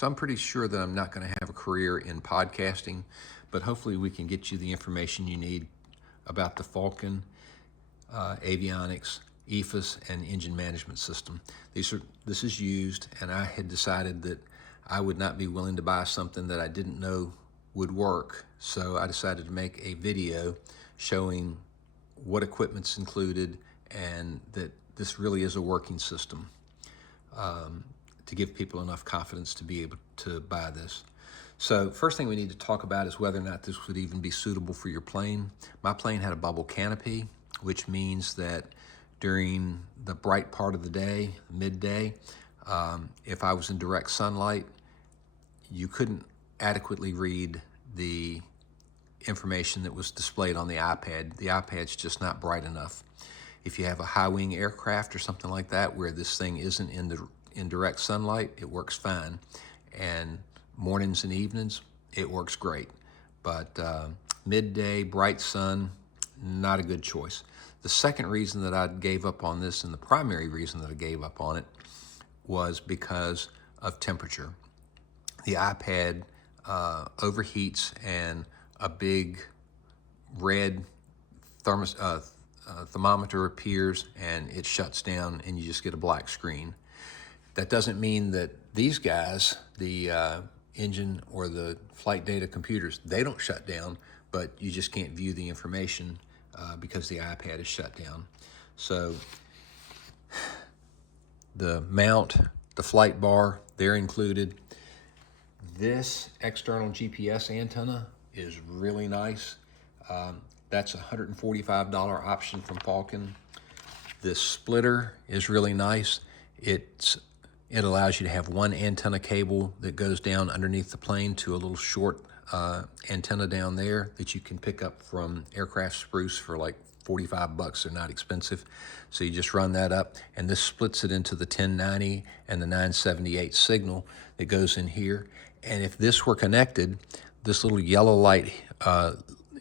So I'm pretty sure that I'm not going to have a career in podcasting, but hopefully we can get you the information you need about the Falken, Avionics, EFIS, and engine management system. This is used, and I had decided that I would not be willing to buy something that I didn't know would work. So I decided to make a video showing what equipment's included and that this really is a working system, to give people enough confidence to be able to buy this. So first thing we need to talk about is whether or not this would even be suitable for your plane. My plane had a bubble canopy, which means that during the bright part of the day, midday, if I was in direct sunlight, you couldn't adequately read the information that was displayed on the iPad. The iPad's just not bright enough. If you have a high wing aircraft or something like that where this thing isn't in direct sunlight, it works fine. And mornings and evenings, it works great. But midday, bright sun, not a good choice. The second reason that I gave up on this, and the primary reason that I gave up on it, was because of temperature. The iPad overheats, and a big red thermometer appears and it shuts down and you just get a black screen. That doesn't mean that these guys, the engine or the flight data computers, they don't shut down, but you just can't view the information because the iPad is shut down. So the mount, the flight bar, they're included. This external GPS antenna is really nice. That's a $145 option from Falken. This splitter is really nice. It allows you to have one antenna cable that goes down underneath the plane to a little short antenna down there that you can pick up from aircraft spruce for like 45 bucks. They're not expensive. So you just run that up, and this splits it into the 1090 and the 978 signal that goes in here. And if this were connected, this little yellow light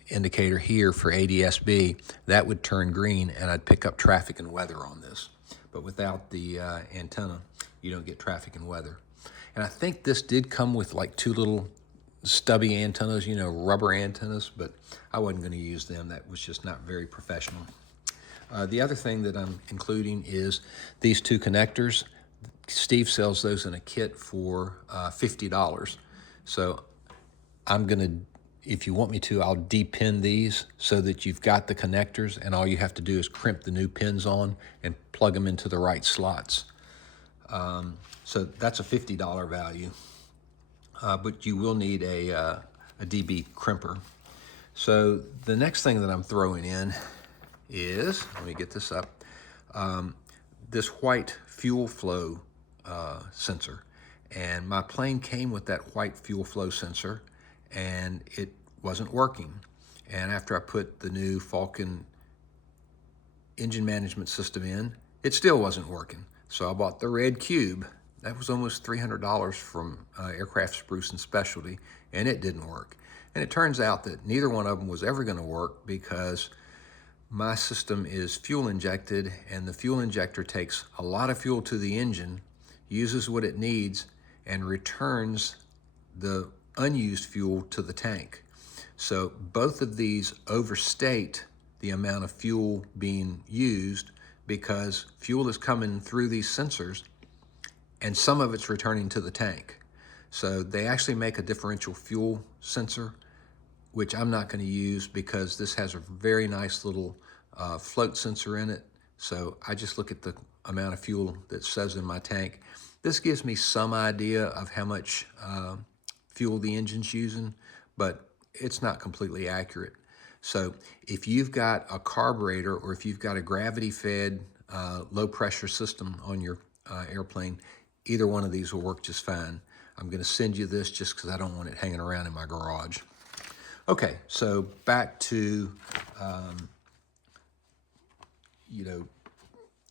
indicator here for ADS-B, that would turn green, and I'd pick up traffic and weather on this. But without the antenna, you don't get traffic and weather. And I think this did come with like two little stubby antennas, you know, rubber antennas, but I wasn't going to use them. That was just not very professional. The other thing that I'm including is these two connectors. Steve sells those in a kit for $50. So I'm going to, if you want me to, I'll de-pin these so that you've got the connectors, and all you have to do is crimp the new pins on and plug them into the right slots. So that's a $50 value, but you will need a DB crimper. So the next thing that I'm throwing in is, let me get this up, this white fuel flow sensor. And my plane came with that white fuel flow sensor, and it wasn't working. And after I put the new Falken engine management system in, it still wasn't working. So I bought the red cube. That was almost $300 from Aircraft Spruce and Specialty, and it didn't work. And it turns out that neither one of them was ever going to work because my system is fuel injected, and the fuel injector takes a lot of fuel to the engine, uses what it needs, and returns the unused fuel to the tank. So both of these overstate the amount of fuel being used because fuel is coming through these sensors and some of it's returning to the tank. So they actually make a differential fuel sensor, which I'm not going to use because this has a very nice little float sensor in it. So I just look at the amount of fuel that says in my tank. This gives me some idea of how much fuel the engine's using, but it's not completely accurate. So if you've got a carburetor, or if you've got a gravity-fed low pressure system on your airplane, either one of these will work just fine. I'm going to send you this just because I don't want it hanging around in my garage. Okay, so back to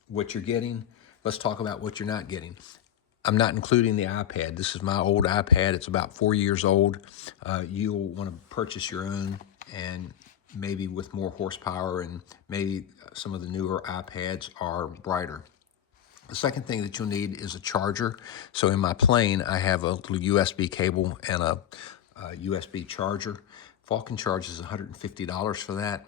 what you're getting. Let's talk about what you're not getting. I'm not including the iPad. This is my old iPad. It's about 4 years old. You'll want to purchase your own, and maybe with more horsepower, and maybe some of the newer iPads are brighter. The second thing that you'll need is a charger. So in my plane, I have a little USB cable and a USB charger. Falken charges $150 for that.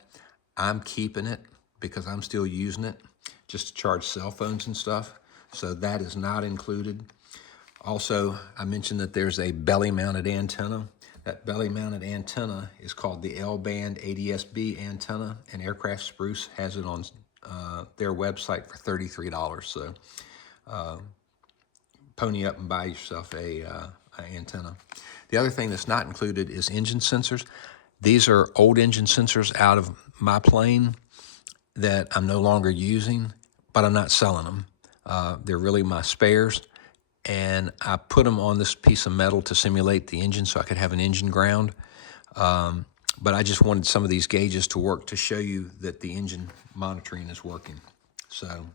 I'm keeping it because I'm still using it just to charge cell phones and stuff. So that is not included. Also, I mentioned that there's a belly-mounted antenna. That belly-mounted antenna is called the L-band ADS-B antenna, and Aircraft Spruce has it on their website for $33. So pony up and buy yourself a antenna. The other thing that's not included is engine sensors. These are old engine sensors out of my plane that I'm no longer using, but I'm not selling them. They're really my spares, and I put them on this piece of metal to simulate the engine so I could have an engine ground. But I just wanted some of these gauges to work to show you that the engine monitoring is working. So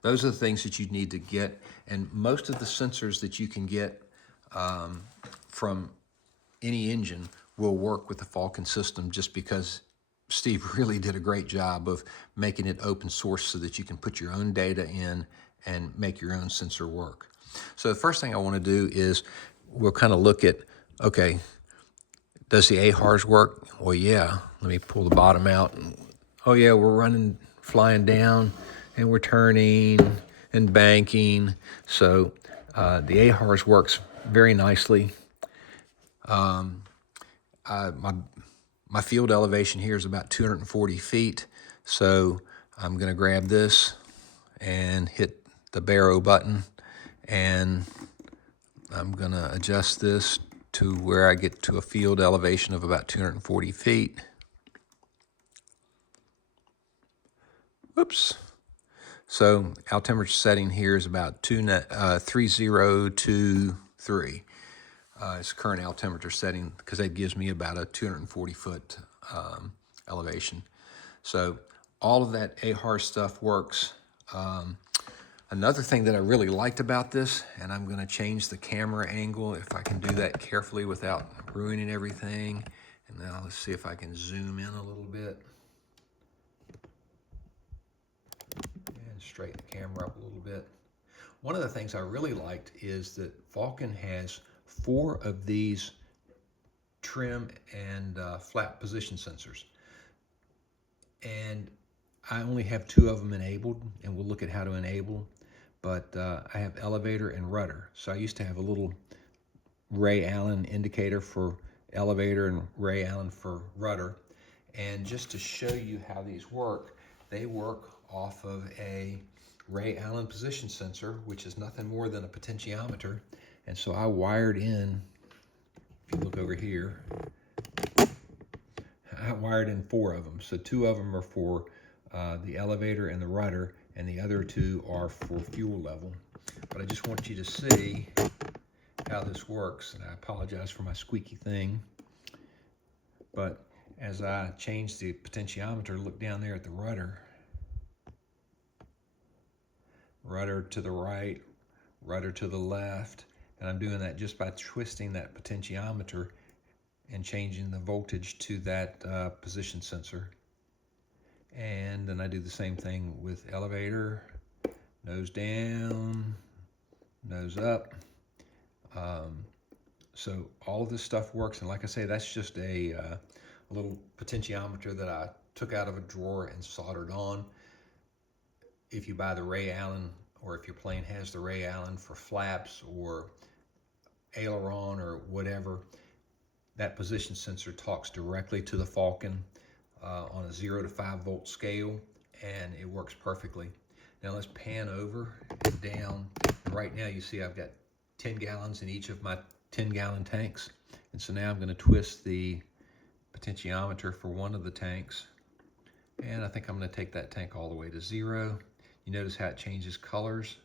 those are the things that you need to get, and most of the sensors that you can get from any engine will work with the Falken system, just because Steve really did a great job of making it open source so that you can put your own data in and make your own sensor work. So the first thing I want to do is we'll kind of look at, okay, does the AHRS work? Well, yeah. Let me pull the bottom out. Oh yeah, we're flying down, and we're turning and banking. So the AHRS works very nicely. My field elevation here is about 240 feet. So I'm going to grab this and hit the baro button, and I'm going to adjust this to where I get to a field elevation of about 240 feet. Oops. So altimeter setting here is about 3023. It's current altimeter setting because that gives me about a 240 foot elevation. So all of that AHRS stuff works. Another thing that I really liked about this, and I'm going to change the camera angle if I can do that carefully without ruining everything. And now let's see if I can zoom in a little bit and straighten the camera up a little bit. One of the things I really liked is that Falken has 4 of these trim and flap position sensors. And I only have 2 of them enabled, and we'll look at how to enable. But I have elevator and rudder. So I used to have a little Ray Allen indicator for elevator and Ray Allen for rudder. And just to show you how these work, they work off of a Ray Allen position sensor, which is nothing more than a potentiometer. And so I wired in, if you look over here, I wired in 4 of them. So 2 of them are for the elevator and the rudder, and the other 2 are for fuel level. But I just want you to see how this works, and I apologize for my squeaky thing. But as I change the potentiometer, look down there at the rudder. Rudder to the right, rudder to the left, and I'm doing that just by twisting that potentiometer and changing the voltage to that position sensor. And then I do the same thing with elevator, nose down, nose up. So all of this stuff works, and like I say, that's just a little potentiometer that I took out of a drawer and soldered on. If you buy the Ray Allen, or if your plane has the Ray Allen for flaps or aileron or whatever, that position sensor talks directly to the Falken on a 0 to 5 volt scale, and it works perfectly. Now let's pan over and down. And right now you see I've got 10 gallons in each of my 10-gallon tanks. And so now I'm going to twist the potentiometer for one of the tanks. And I think I'm going to take that tank all the way to 0. You notice how it changes colors.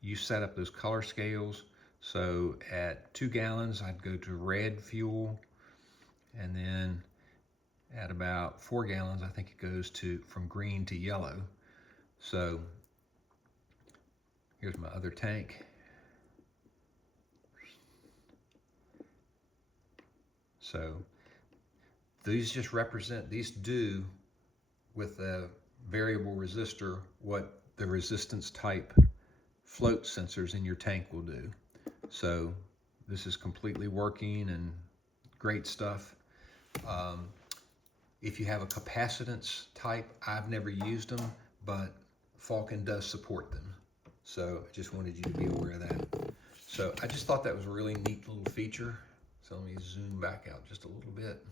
You set up those color scales. So at 2 gallons, I'd go to red fuel. And then at about 4 gallons, I think it goes from green to yellow. So here's my other tank. So these just represent, these do with the variable resistor what the resistance type float sensors in your tank will do. So this is completely working and great stuff. If you have a capacitance type, I've never used them, but Falken does support them. So I just wanted you to be aware of that. So I just thought that was a really neat little feature. So let me zoom back out just a little bit.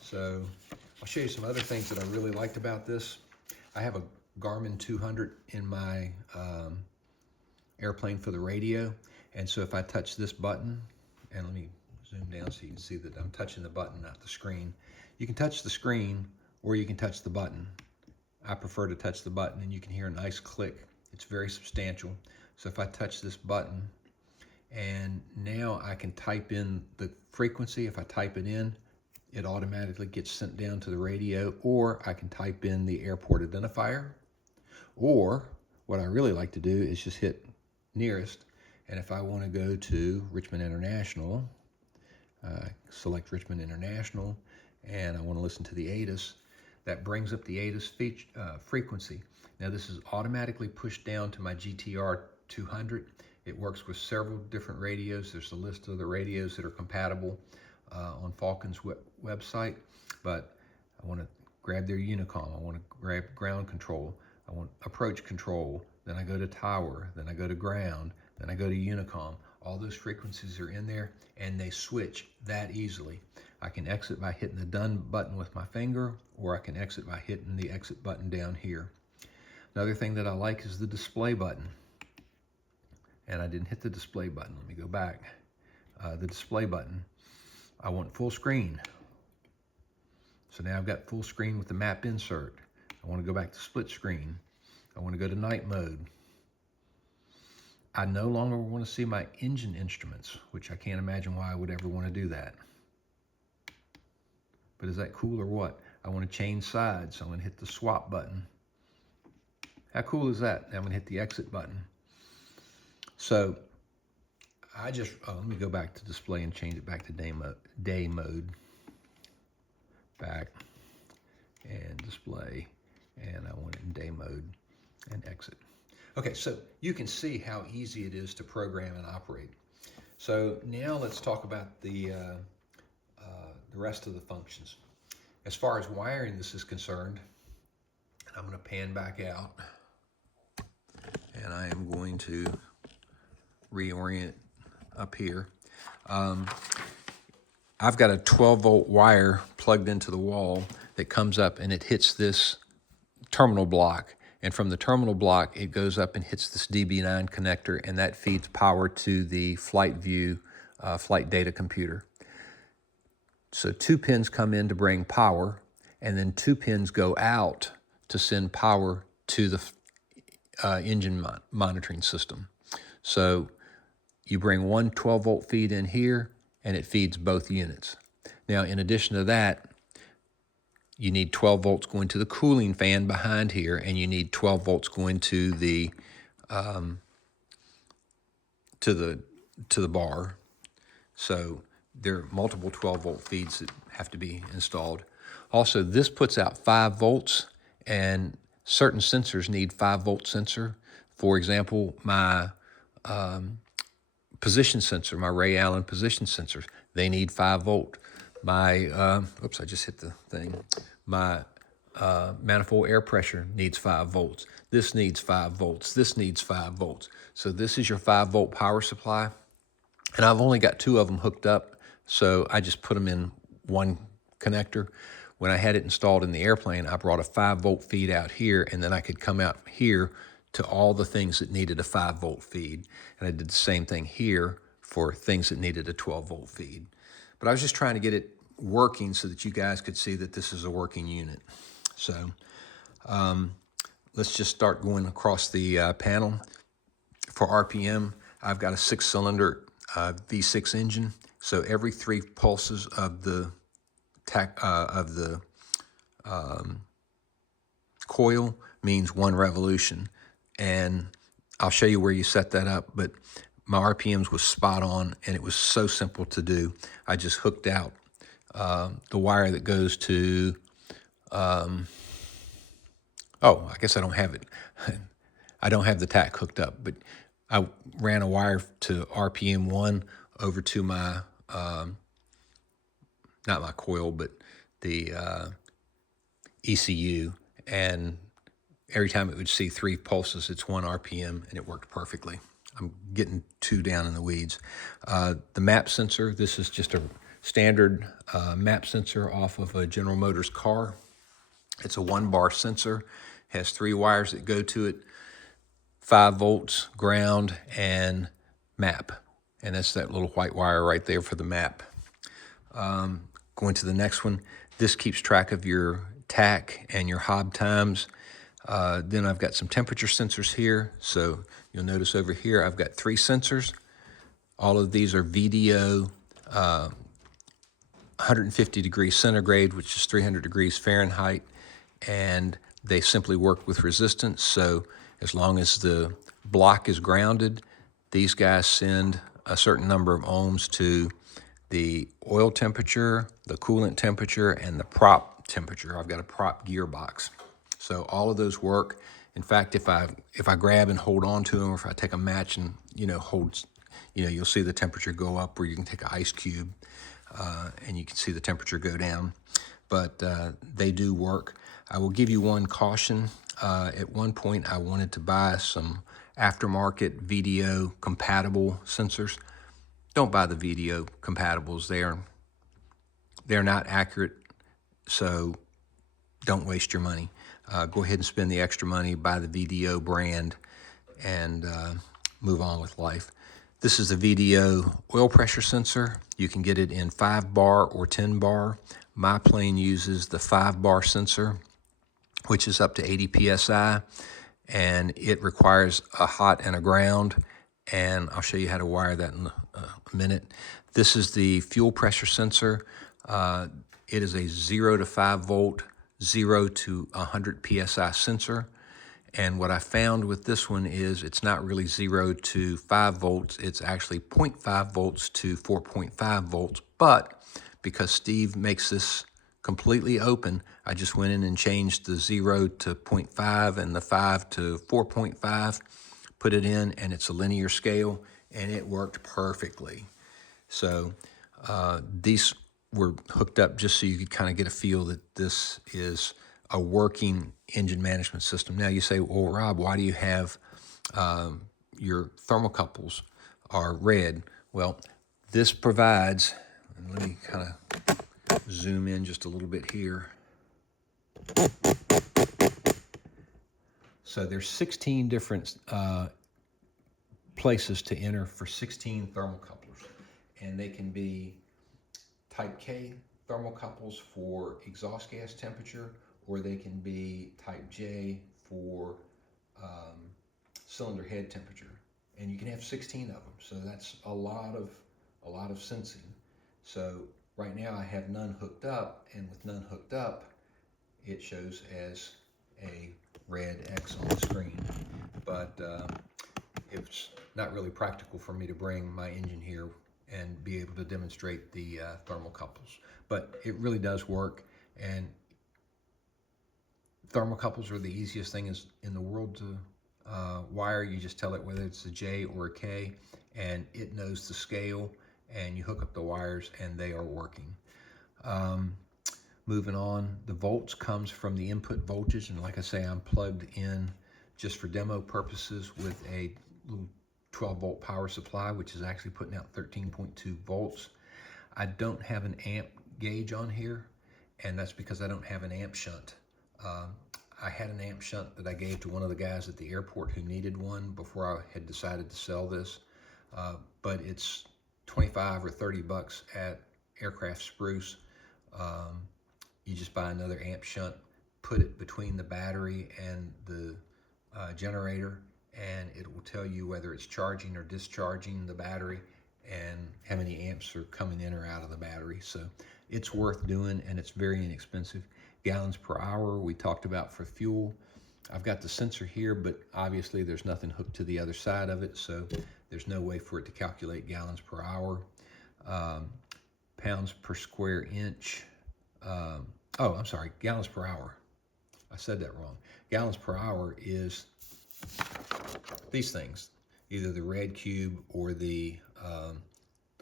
So I'll show you some other things that I really liked about this. I have a Garmin 200 in my airplane for the radio. And so if I touch this button, and let me zoom down so you can see that I'm touching the button, not the screen. You can touch the screen or you can touch the button. I prefer to touch the button, and you can hear a nice click. It's very substantial. So if I touch this button, and now I can type in the frequency. If I type it in, it automatically gets sent down to the radio, or I can type in the airport identifier. Or what I really like to do is just hit nearest, and if I want to go to Richmond International, select Richmond International, and I want to listen to the ATIS, that brings up the ATIS frequency. Now this is automatically pushed down to my GTR 200. It works with several different radios. There's a list of the radios that are compatible on Falken's website, but I want to grab their Unicom. I want to grab ground control. I want approach control. Then I go to tower. Then I go to ground. Then I go to Unicom. All those frequencies are in there, and they switch that easily. I can exit by hitting the done button with my finger, or I can exit by hitting the exit button down here. Another thing that I like is the display button. And I didn't hit the display button. Let me go back. The display button. I want full screen. So now I've got full screen with the map insert. I want to go back to split screen. I want to go to night mode. I no longer want to see my engine instruments, which I can't imagine why I would ever want to do that. But is that cool or what? I want to change sides, so I'm going to hit the swap button. How cool is that? Now I'm going to hit the exit button. So let me go back to display and change it back to day mode. Back and display, and I want it in day mode and exit. Okay, so you can see how easy it is to program and operate. So now let's talk about the rest of the functions. As far as wiring this is concerned, I'm going to pan back out, and I am going to reorient up here. I've got a 12-volt wire plugged into the wall that comes up and it hits this terminal block. And from the terminal block, it goes up and hits this DB9 connector, and that feeds power to the FlightView flight data computer. So 2 pins come in to bring power, and then 2 pins go out to send power to the engine monitoring system. So you bring one 12-volt feed in here, and it feeds both units. Now, in addition to that, you need 12 volts going to the cooling fan behind here, and you need 12 volts going to the bar. So there are multiple 12-volt feeds that have to be installed. Also, this puts out 5 volts, and certain sensors need 5-volt sensor. For example, my position sensor, my Ray Allen position sensors, they need 5 volt. My, oops, I just hit the thing. My manifold air pressure needs 5 volts. This needs 5 volts. This needs 5 volts. So this is your 5-volt power supply. And I've only got 2 of them hooked up, so I just put them in one connector. When I had it installed in the airplane, I brought a 5-volt feed out here, and then I could come out here to all the things that needed a 5-volt feed. And I did the same thing here for things that needed a 12-volt feed. But I was just trying to get it working so that you guys could see that this is a working unit. So let's just start going across the panel. For RPM, I've got a 6-cylinder V6 engine. So every 3 pulses of the coil means 1 revolution. And I'll show you where you set that up, but my RPMs was spot on, and it was so simple to do. I just hooked out the wire that goes to Oh, I guess I don't have it. I don't have the tack hooked up, but I ran a wire to RPM 1 over to my, not my coil, but the ECU, and every time it would see 3 pulses, it's 1 RPM, and it worked perfectly. I'm getting too down in the weeds. The map sensor, this is just a standard map sensor off of a General Motors car. It's a 1-bar sensor, has 3 wires that go to it, 5 volts, ground, and map. And that's that little white wire right there for the map. Going to the next one, this keeps track of your tack and your hob times. Then I've got some temperature sensors here. So you'll notice over here I've got 3 sensors. All of these are VDO 150 degrees centigrade, which is 300 degrees Fahrenheit, and they simply work with resistance. So as long as the block is grounded, these guys send a certain number of ohms to the oil temperature, the coolant temperature, and the prop temperature. I've got a prop gearbox. So all of those work. In fact, if I grab and hold on to them, or if I take a match and hold, you'll see the temperature go up, or you can take an ice cube and you can see the temperature go down. But they do work. I will give you one caution. At one point, I wanted to buy some aftermarket VDO compatible sensors. Don't buy the VDO compatibles. They're not accurate, so don't waste your money. Go ahead and spend the extra money, buy the VDO brand, and move on with life. This is the VDO oil pressure sensor. You can get it in 5-bar or 10-bar. My plane uses the 5-bar sensor, which is up to 80 PSI, and it requires a hot and a ground, and I'll show you how to wire that in a minute. This is the fuel pressure sensor. It is a 0 to 5 volt, 0 to 100 PSI sensor. And what I found with this one is it's not really 0 to 5 volts. It's actually 0.5 volts to 4.5 volts. But because Steve makes this completely open, I just went in and changed the 0 to 0.5 and the 5 to 4.5, put it in, and it's a linear scale, and it worked perfectly. So these were hooked up just so you could kind of get a feel that this is a working engine management system. Now you say, well, Rob, why do you have your thermocouples are red? Well, this provides, and let me kind of zoom in just a little bit here. So there's 16 different places to enter for 16 thermocouplers, and they can be type K thermocouples for exhaust gas temperature, or they can be type J for cylinder head temperature, and you can have 16 of them. So that's a lot of sensing. So right now I have none hooked up, and with none hooked up, it shows as a red X on the screen. But it's not really practical for me to bring my engine here and be able to demonstrate the thermocouples. But it really does work, and thermocouples are the easiest thing in the world to wire. You just tell it whether it's a J or a K, and it knows the scale, and you hook up the wires, and they are working. Moving on, the volts comes from the input voltage, and like I say, I'm plugged in just for demo purposes with a little 12-volt power supply, which is actually putting out 13.2 volts. I don't have an amp gauge on here, and that's because I don't have an amp shunt. I had an amp shunt that I gave to one of the guys at the airport who needed one before I had decided to sell this, but it's 25 or 30 bucks at Aircraft Spruce. You just buy another amp shunt, put it between the battery and the generator, and it will tell you whether it's charging or discharging the battery and how many amps are coming in or out of the battery. So it's worth doing, and it's very inexpensive. Gallons per hour we talked about for fuel. I've got the sensor here, but obviously there's nothing hooked to the other side of it, so there's no way for it to calculate gallons per hour. Pounds per square inch. Oh, I'm sorry, gallons per hour. I said that wrong. Gallons per hour is these things, either the red cube or the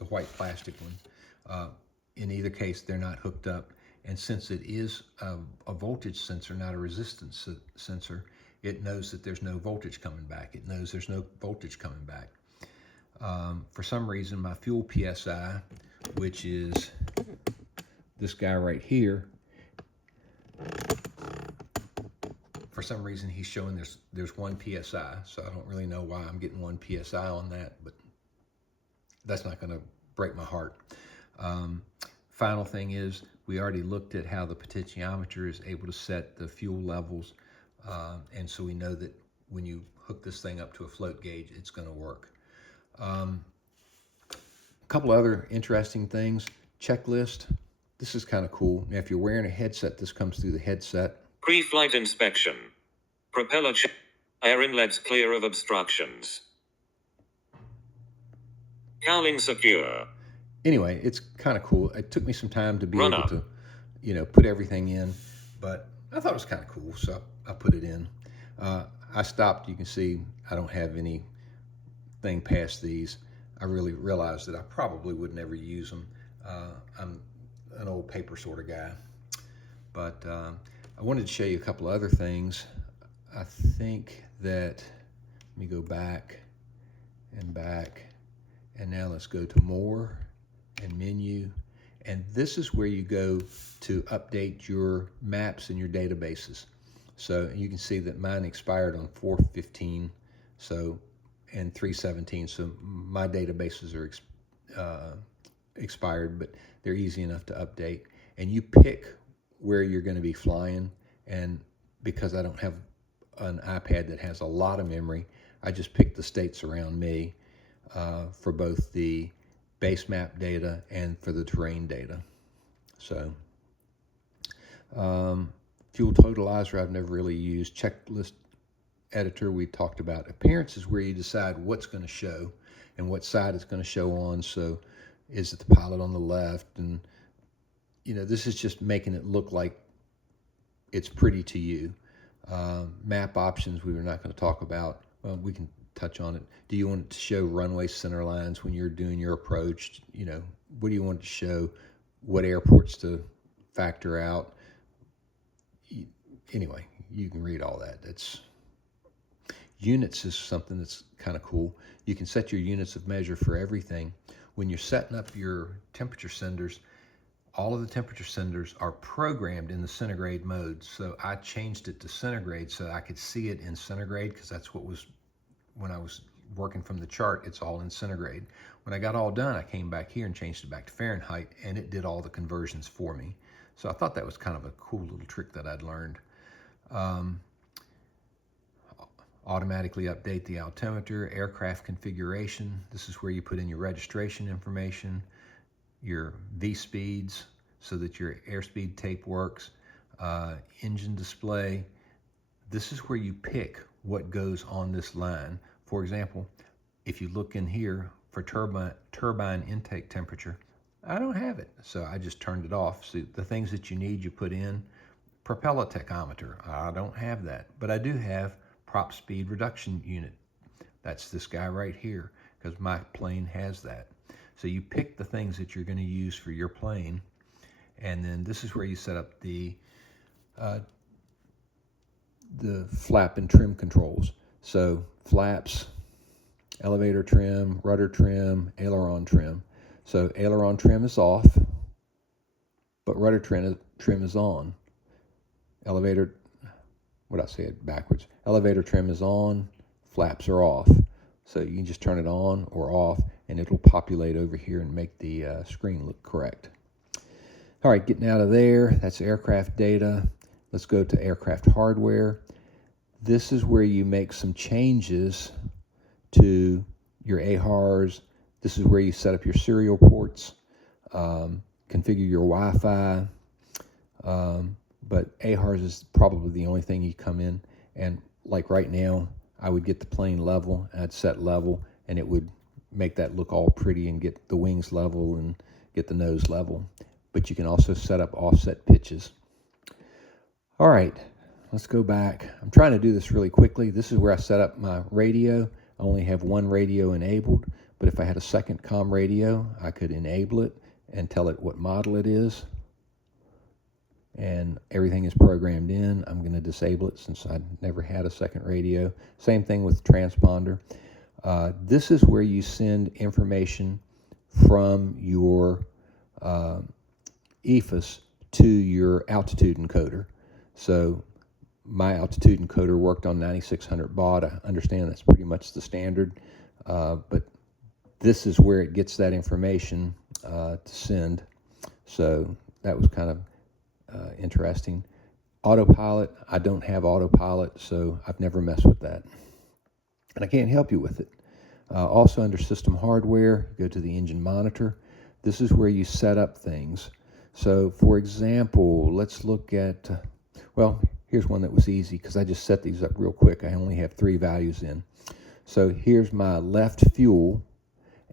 white plastic one. In either case, they're not hooked up. And since it is a voltage sensor, not a resistance sensor, it knows that there's no voltage coming back. It knows there's no voltage coming back. For some reason, my fuel PSI, which is this guy right here, for some reason he's showing there's 1 PSI, so I don't really know why I'm getting 1 PSI on that, but that's not going to break my heart. Final thing is, we already looked at how the potentiometer is able to set the fuel levels, and so we know that when you hook this thing up to a float gauge, it's going to work. A couple other interesting things. Checklist. This is kind of cool. Now, if you're wearing a headset, this comes through the headset. Pre-flight inspection. Propeller check. Air inlets clear of obstructions. Cowling secure. Anyway, it's kind of cool. It took me some time to be able to, put everything in, but I thought it was kind of cool, so I put it in. I stopped. You can see I don't have anything past these. I really realized that I probably would never use them. I'm an old paper sort of guy. But I wanted to show you a couple other things. I think that, let me go back, and now let's go to more and menu. And this is where you go to update your maps and your databases. So you can see that mine expired on 4/15, and 3/17. So my databases are expired, but they're easy enough to update. And you pick where you're going to be flying. And because I don't have an iPad that has a lot of memory, I just picked the states around me for both the base map data and for the terrain data. So fuel totalizer I've never really used. Checklist editor we talked about. Appearance is where you decide what's going to show and what side it's going to show on. So is it the pilot on the left? And this is just making it look like it's pretty to you. Map options we were not going to talk about. Well, we can touch on it. Do you want it to show runway center lines when you're doing your approach? What do you want it to show? What airports to factor out? Anyway, you can read all that. Units is something that's kind of cool. You can set your units of measure for everything. When you're setting up your temperature senders, all of the temperature senders are programmed in the centigrade mode. So I changed it to centigrade so I could see it in centigrade, because that's what was, when I was working from the chart, it's all in centigrade. When I got all done, I came back here and changed it back to Fahrenheit, and it did all the conversions for me. So I thought that was kind of a cool little trick that I'd learned. Automatically update the altimeter, aircraft configuration. This is where you put in your registration information, your V-speeds so that your airspeed tape works, engine display. This is where you pick what goes on this line. For example, if you look in here for turbine intake temperature, I don't have it, so I just turned it off. So the things that you need, you put in. Propeller tachometer, I don't have that, but I do have prop speed reduction unit. That's this guy right here, because my plane has that. So you pick the things that you're going to use for your plane, and then this is where you set up the flap and trim controls. So flaps, elevator trim, rudder trim, aileron trim. So aileron trim is off, but rudder trim is on. Elevator, what did I say it backwards? Elevator trim is on, flaps are off. So you can just turn it on or off, and it'll populate over here and make the screen look correct. All right, getting out of there, that's aircraft data. Let's go to aircraft hardware. This is where you make some changes to your AHRS. This is where you set up your serial ports, configure your Wi-Fi, but AHRS is probably the only thing you come in. And like right now, I would get the plane level, I'd set level, and it would make that look all pretty and get the wings level and get the nose level. But you can also set up offset pitches. All right, let's go back. I'm trying to do this really quickly. This is where I set up my radio. I only have one radio enabled, but if I had a second comm radio, I could enable it and tell it what model it is. And everything is programmed in. I'm going to disable it since I never had a second radio. Same thing with the transponder. This is where you send information from your EFIS to your altitude encoder. So my altitude encoder worked on 9600 baud. I understand that's pretty much the standard, but this is where it gets that information to send. So that was kind of interesting. Autopilot, I don't have autopilot, so I've never messed with that. And I can't help you with it. Also under system hardware, go to the engine monitor. This is where you set up things. So for example, let's look at, well, here's one that was easy because I just set these up real quick. I only have 3 values in. So here's my left fuel,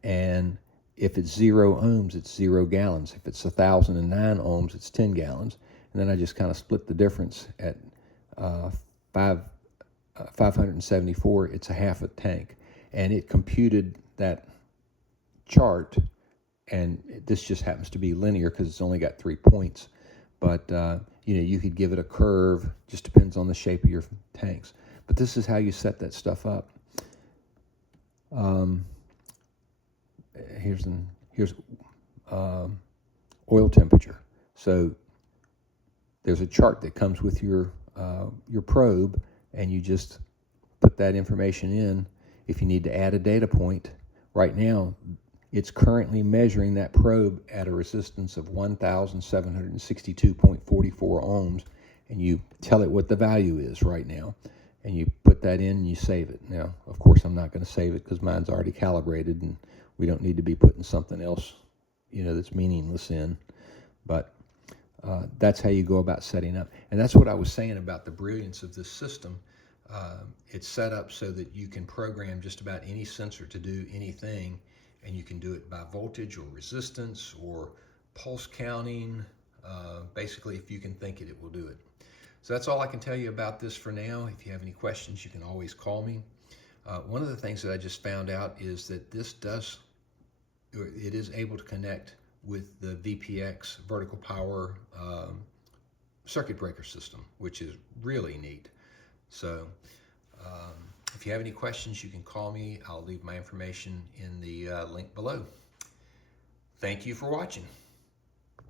and if it's 0 ohms, it's 0 gallons. If it's 1,009 ohms, it's 10 gallons. And then I just kind of split the difference at 574, it's a half a tank. And it computed that chart, and this just happens to be linear because it's only got 3 points. But, you know, you could give it a curve, just depends on the shape of your tanks. But this is how you set that stuff up. Here's oil temperature. So there's a chart that comes with your probe, and you just put that information in. If you need to add a data point, right now it's currently measuring that probe at a resistance of 1,762.44 ohms, and you tell it what the value is right now, and you put that in and you save it. Now, of course, I'm not going to save it because mine's already calibrated, and we don't need to be putting something else, you know, that's meaningless in. But that's how you go about setting up. And that's what I was saying about the brilliance of this system. It's set up so that you can program just about any sensor to do anything, and you can do it by voltage or resistance or pulse counting. Basically, if you can think it, it will do it. So that's all I can tell you about this for now. If you have any questions, you can always call me. One of the things that I just found out is that it is able to connect with the VPX vertical power circuit breaker system, which is really neat. So if you have any questions, you can call me. I'll leave my information in the link below. Thank you for watching.